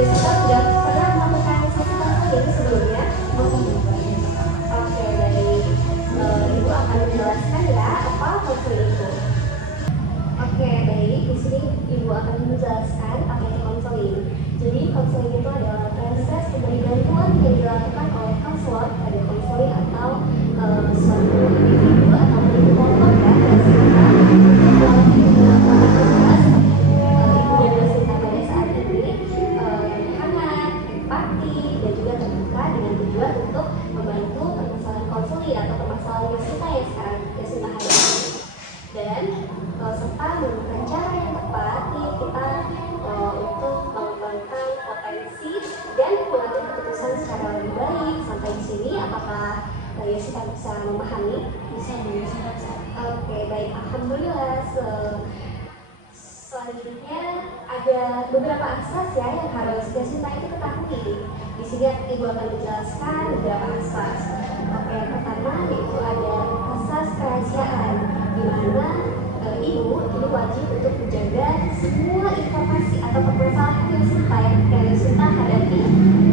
Yosita sudah pernah melakukan sesi konseling sebelumnya? Oke, dari Ibu akan menjelaskan ya apa konseling itu. Oke, baik. Di sini Ibu akan menjelaskan apa itu konseling. Jadi konseling itu adalah proses pemberi bantuan yang dilakukan oleh konselor pada konseling atau suatu individu atau kelompok ya Yosita untuk melalui beberapa aktivitas Ibu dan Yosita pada saat ini yang hangat, empati, dan juga terbuka dengan tujuan untuk membantu permasalahan konseling atau permasalahan Yosita yang sekarang Yosita hadapi. Dan serta menemukan cara yang tepat nih kita untuk mengembangkan potensi dan mengambil keputusan secara lebih baik. Sampai di sini apakah Yosita bisa memahami? Bisa, Yosita bisa. Oke, baik. Alhamdulillah. Selanjutnya ada beberapa asas ya yang harus Yosita itu ketahui. Di sini Ibu akan menjelaskan beberapa asas. Oke, yang pertama yaitu ada asas kerahasiaan, di mana Ibu ini wajib untuk menjaga semua informasi atau permasalahan Yosita yang Yosita hadapi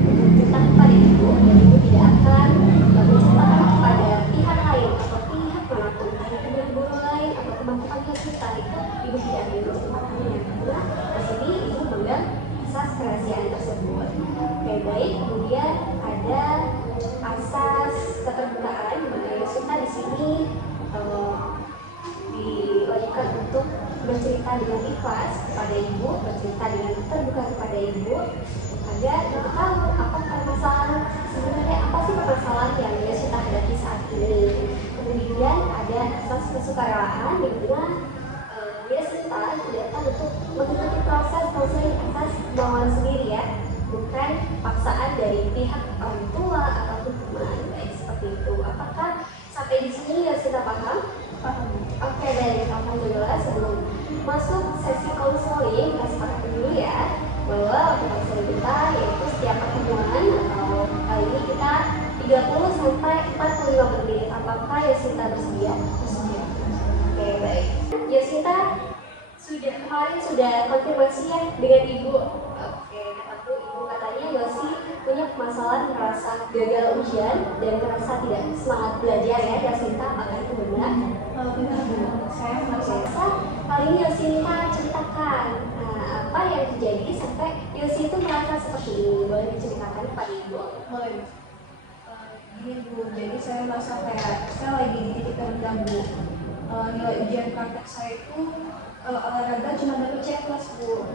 menceritakan kepada Ibu, dan Ibu tidak akan menceritakan kepada pihak lain atau pihak manapun, baik guru lain atau teman-teman Yosita itu Ibu tidak akan menceritakannya karena di sini Ibu memegang asas kerahasiaan tersebut. Oke, baik. Kemudian ada asas keterbukaan, di mana Yosita di sini diwajibkan untuk bercerita dengan ikhlas kepada Ibu, bercerita dengan terbuka kepada Ibu agar kita tahu apa permasalahan sebenarnya, apa sih permasalahan yang Yosita hadapi saat ini. Kemudian ada asas kesukarelaaan, di mana Yosita datang untuk mengikuti proses konseling atas kemauan sendiri ya, bukan paksaan dari pihak orang tua ataupun teman. Baik, seperti itu. Apakah sampai di sini Yosita paham? Oke, baik. Alhamdulillah. Sebelum masuk sesi konseling, kita sepakati dulu ya bahwa waktu konseling kita yaitu setiap pertemuan atau kali ini kita 30 sampai 45 menit. Apakah Yosita bersedia? Bersedia. Oke, baik. Yosita kemarin sudah konfirmasi ya dengan Ibu. Oke, kataku Ibu katanya Yosi punya permasalahan merasa gagal ujian dan merasa tidak semangat belajar ya Yosita. Apakah itu benar? Benar. Saya merasa kali ini Yosita ceritakan apa yang terjadi sampai Yosi itu merasa seperti ini. Boleh diceritakan kepada Ibu? Boleh. Gini Bu, jadi saya merasa kayak saya lagi di titik terendah Bu. Nilai ujian praktek saya itu olahraga cuma dapet C plus Bu.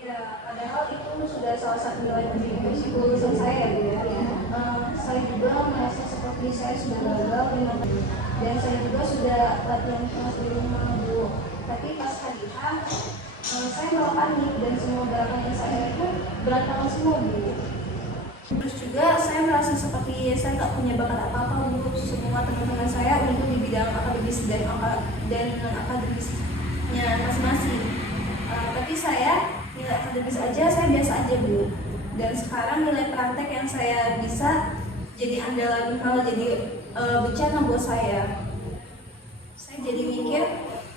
Ya, padahal itu sudah salah satu nilai penting lulusan saya Bu ya. Saya juga merasa seperti saya sudah gagal dan saya juga sudah latihan kelas di rumah Bu. Tapi pas hari saya malah panik dan semua gerakan yang saya itu berantakan semua Bu. Terus juga saya merasa seperti saya tak punya bakat apa-apa Bu. Semua teman-teman saya unggul di bidang akademis dan akademisnya masing-masing. Tapi saya nilai akademis aja saya biasa aja Bu. Dan sekarang nilai praktek yang saya bisa jadi andalan malah jadi bencana buat saya. Saya jadi mikir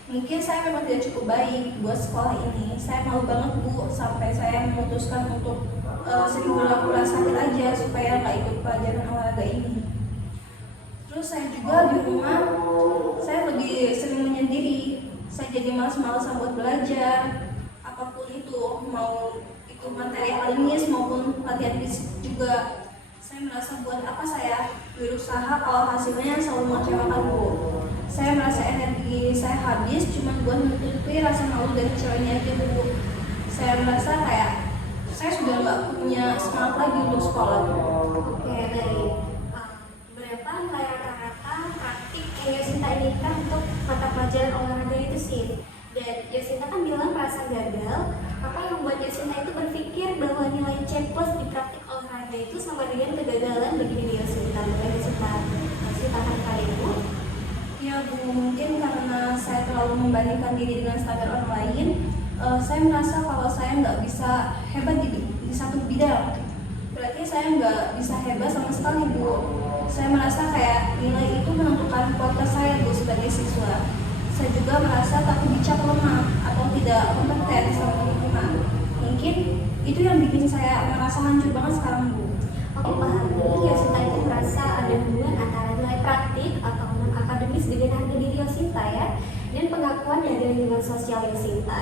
mungkin saya memang tidak cukup baik buat sekolah ini. Saya malu banget Bu sampai saya memutuskan untuk sering pura-pura sakit aja supaya nggak ikut pelajaran olahraga ini. Terus saya juga di rumah saya lebih sering menyendiri. Saya jadi malas-malasan buat belajar apapun itu, mau itu materi akademis maupun latihan fisik juga. Saya merasa buat apa saya berusaha kalau hasilnya selalu mengecewakan Bu. Saya merasa energi saya habis cuma buat menutupi rasa malu dan kecewanya aja Bu. Saya merasa kayak saya sudah nggak punya semangat lagi untuk sekolah. Oke, baik. Berapa nilai rata-rata praktik yang Yosita inginkan untuk mata pelajaran olahraga itu sih? Dan Yosita kan bilang merasa gagal. Apa yang membuat Yosita itu berpikir bahwa nilai C+ di praktik olahraga itu sama dengan kegagalan bagi diri Yosita? Bukan Yosita ceritakan kali Ibu? Ya Bu, mungkin karena saya terlalu membandingkan diri dengan standar orang lain. Saya merasa kalau saya nggak bisa hebat di satu bidang, berarti saya nggak bisa hebat sama sekali Bu. Saya merasa kayak nilai itu menentukan kualitas saya Bu sebagai siswa. Saya juga merasa takut dicap lemah atau tidak kompeten sama teman-teman. Mungkin itu yang bikin saya merasa hancur banget sekarang, Bu. Oke, paham. Jadi Yosinta itu merasa ada hubungan antara nilai praktik atau non akademis dengan harga diri Yosinta ya, dan pengakuan dari lingkungan sosial Yosinta.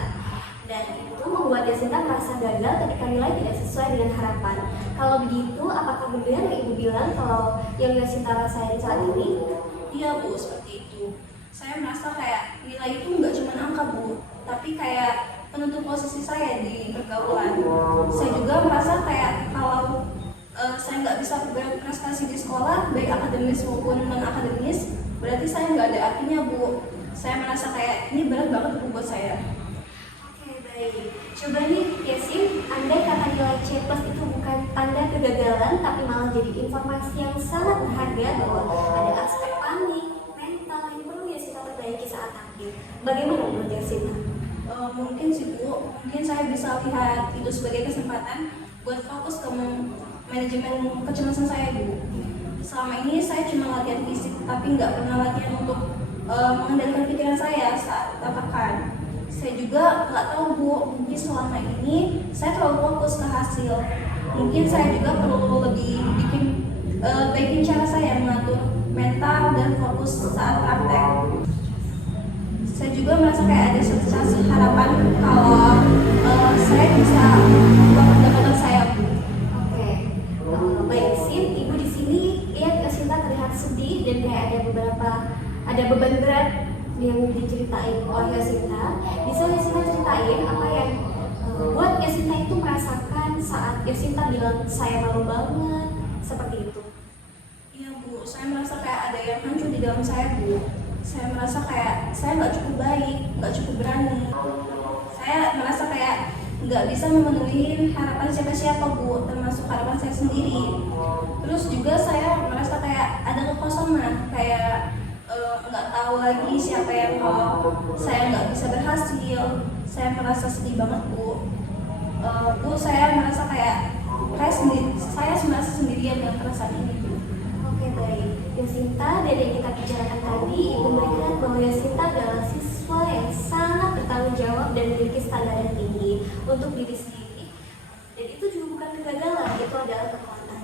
Dan itu membuat Yosinta merasa gagal ketika nilai tidak sesuai dengan harapan. Kalau begitu, apakah benar yang Ibu bilang kalau yang Yosinta rasain saat ini? Iya, Bu, seperti itu. Saya merasa kayak nilai itu nggak cuma angka, Bu, tapi kayak penentu posisi saya di pergaulan. Saya juga merasa kayak kalau saya nggak bisa berprestasi di sekolah, baik akademis maupun non akademis, berarti saya nggak ada artinya, Bu. Saya merasa kayak ini berat banget, Bu, buat saya. Oke, baik. Coba nih, Yasin, andai kata nilai C+ itu bukan tanda kegagalan, tapi malah jadi informasi yang sangat berharga bahwa ada aspek panik, mental yang perlu Yasinta perbaiki saat tampil. Bagaimana menurut Yasinta? Mungkin sih, Bu, mungkin saya bisa lihat itu sebagai kesempatan buat fokus ke manajemen kecemasan saya, Bu. Selama ini saya cuma latihan fisik, tapi nggak pernah latihan untuk mengendalikan pikiran saya saat lapangan. Saya juga nggak tahu, Bu, mungkin selama ini saya terlalu fokus ke hasil. Mungkin saya juga perlu lebih baikin cara saya mengatur mental dan fokus saat praktek. Saya juga merasa kayak ada sensasi harapan kalau saya bisa mengubah pendapatan saya, Bu. Oke, baik Sin, Ibu di sini lihat Yasinta terlihat sedih dan kayak ada beban berat yang diceritain oleh Yasinta. Bisa Yasinta ceritain apa yang buat Yasinta itu merasakan saat Yasinta bilang saya malu banget seperti itu? Iya, Bu, saya merasa kayak ada yang hancur di dalam saya, Bu. Saya merasa kayak saya nggak cukup baik, nggak cukup berani. Saya merasa kayak nggak bisa memenuhi harapan siapa-siapa, Bu, termasuk harapan saya sendiri. Terus juga saya merasa kayak ada kekosongan, kayak nggak tahu lagi siapa yang kalau saya nggak bisa berhasil. Saya merasa sedih banget, Bu. Bu, saya merasa kayak saya merasa sendirian dengan perasaan ini, Bu. Oke, baik. Yasinta, dari yang kita bicarakan tadi, Ibu melihat bahwa Yasinta adalah siswa yang sangat bertanggung jawab dan memiliki standar yang tinggi untuk diri sendiri. Dan itu juga bukan kegagalan, itu adalah kekuatan.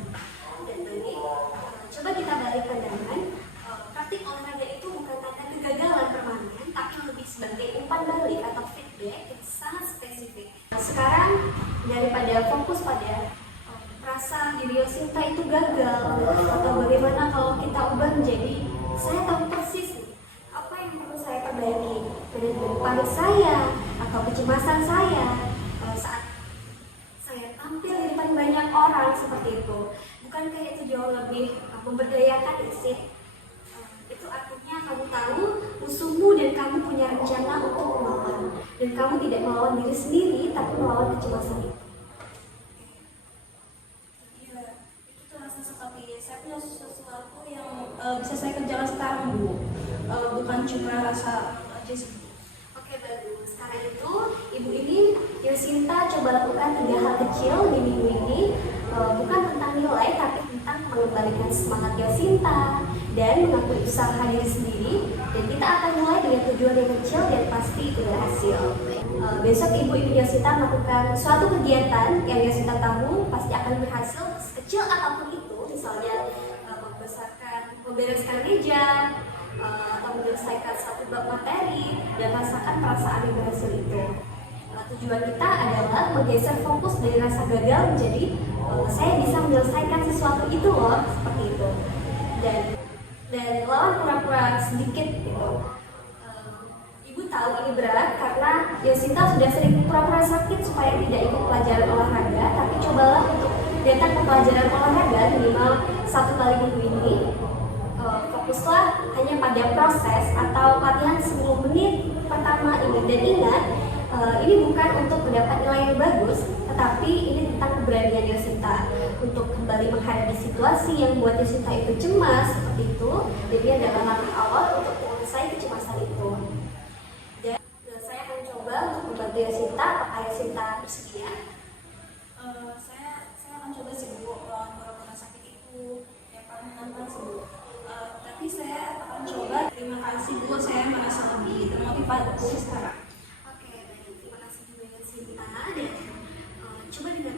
Dan baik, coba kita balik pandangan. Praktik olahraga itu bukan tanda kegagalan permanen, tapi lebih sebagai umpan balik atau feedback yang sangat spesifik. Sekarang, daripada fokus pada rasa diri Yasinta itu gagal, atau bagaimana kalau kita ubah menjadi saya tahu persis nih, apa yang perlu saya perbaiki dari panik saya atau kecemasan saya saat saya tampil di depan banyak orang seperti itu. Bukankah itu jauh lebih memberdayakan sih? Itu artinya kamu tahu musuhmu dan kamu punya rencana untuk melawan, dan kamu tidak melawan diri sendiri tapi melawan kecemasan itu. Seperti saya punya sesuatu yang bisa saya kerjakan sekarang, Bu, bukan cuma rasa aja sih. Oke, bagus. Karena itu Ibu ini Yasinta coba lakukan 3 hal kecil di minggu ini, bukan tentang nilai tapi tentang mengembalikan semangat Yasinta dan mengakui usaha diri sendiri. Dan kita akan mulai dengan tujuan yang kecil dan pasti itu berhasil. Besok Ibu ini Yasinta melakukan suatu kegiatan yang Yasinta tahu pasti akan berhasil, kecil apapun itu. Misalnya membereskan meja atau menyelesaikan satu bab materi dan rasakan perasaan yang berhasil itu. Tujuan kita adalah menggeser fokus dari rasa gagal menjadi saya bisa menyelesaikan sesuatu itu loh, seperti itu. Dan lawan pura-pura sedikit gitu. Ibu tahu ini berat karena Yasinta sudah sering pura-pura sakit supaya tidak ikut pelajaran olahraga, tapi cobalah untuk datang ke pelajaran olahraga minimal 1 kali minggu ini. Fokuslah hanya pada proses atau latihan 10 menit pertama ini. Dan ingat, ini bukan untuk mendapat nilai yang bagus, tetapi ini tentang keberanian Yasinta untuk kembali menghadapi situasi yang membuat Yasinta itu cemas seperti itu. Jadi adalah langkah awal untuk menyelesaikan kecemasan itu. Dan saya akan coba untuk membantu Yasinta. Apakah Yasinta bersedia? Saya akan coba sih, Bu, melawan pura-pura sakit itu yang paling menantang sih, Bu. Tapi saya akan coba. Terima kasih, Bu, saya merasa lebih termotivasi sekarang. Oke, baik. Terima kasih juga Yasinta. Dan coba dengar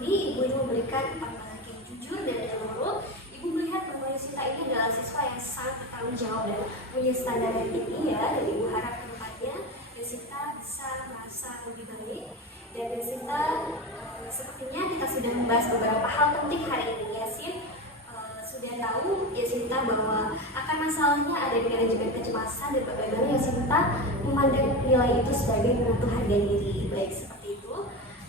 ini Ibu memberikan pandangan yang jujur dan menurut. Ibu melihat bahwa Yasinta ini adalah siswa yang sangat bertanggung jawab dan punya standar yang tinggi ya, dan Ibu harap ke depannya Yasinta bisa merasa lebih baik. Dan Yasinta, sepertinya kita sudah membahas beberapa hal penting hari ini. Yasin sudah tahu Yasinta bahwa akan masalahnya ada di manajemen kecemasan dan bagaimana Yasinta memandang nilai itu sebagai mutu harga diri. Baik seperti itu.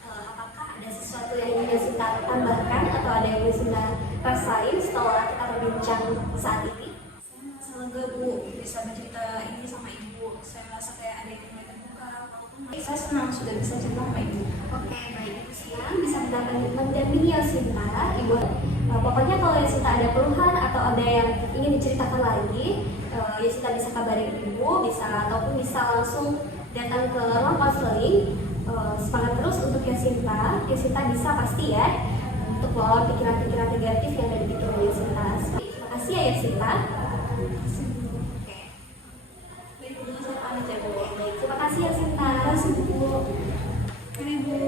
Apakah ada sesuatu yang ingin Yasinta tambahkan atau ada yang Yasinta rasain setelah kita berbincang saat ini? Saya merasa lega Bu, bisa bercerita ini sama Ibu. Saya merasa kayak ada yang mulai terbuka, walaupun saya senang sudah bisa cerita sama Ibu. Oke, baik. Ibu siang bisa mendampingi Yasinta. Ibu, pokoknya kalau Yasinta ada keluhan atau ada yang ingin diceritakan lagi, Yasinta bisa kabarin Ibu, bisa ataupun bisa langsung datang ke ruang konseling. Semangat terus untuk Yasinta. Yasinta bisa pasti ya untuk melawan pikiran-pikiran negatif yang ada di pikiran Yasinta. Terima kasih ya Yasinta. Oke. Baik Bu, saya pamit ya Bu. Baik, terima kasih Yasinta. Terima kasih Bu. Ini Bu.